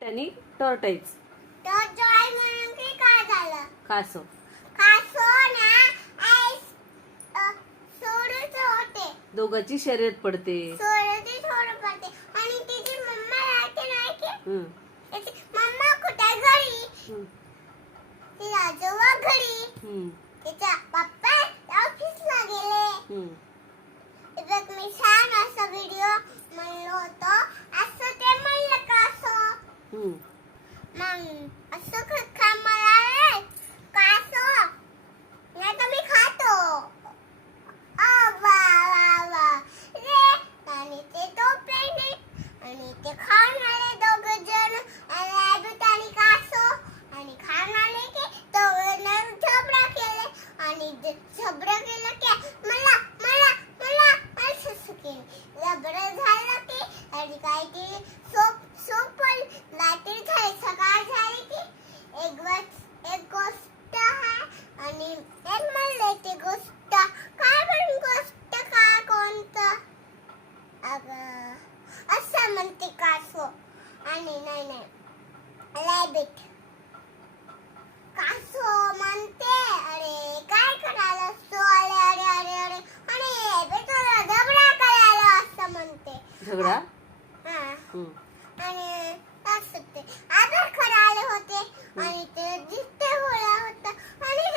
त्यांनी टॉर्टाईज टॉर्टाईज म्हणून की काय झालं? कासव कासव ना सोडत होते. दोघांची शर्यत पडते. सोडत पडते आणि तिची मम्मा राहते नाही की तिची मम्मा कुठे घरी, ती आजोबा घरी, तिचा पप्पा ऑफिसला गेले. बघ मी छान असा व्हिडिओ म्हणलो होतो असं ते म्हणलं कासव. मग असं खा मला कासव नाही तर मी खातो. वा वा वा रे आणि ते टोपले नाही आणि ते खाऊन आले दोघं जण रॅबिट आणि कासव आणि खाऊन आले की दोघं झबडा केले आणि झबडा केलं की मला मला मला असं केलं. झबडा झालं की आणि काय ते सोप रात्री झाली सकाळ झाली की एक गोष्ट आहे आणि एक म्हणले ते गोष्ट काय पण गोष्ट का कोणतं अगं असं म्हणते कासव आणि नाही रॅबिट. कासव म्हणते अरे काय करायला सो अरे अरे अरे अरे आणि बेटा झगडा करायला असं म्हणते. झगडा आणि असं ते आधार करायला होते आणि ते जिथे होला होता आणि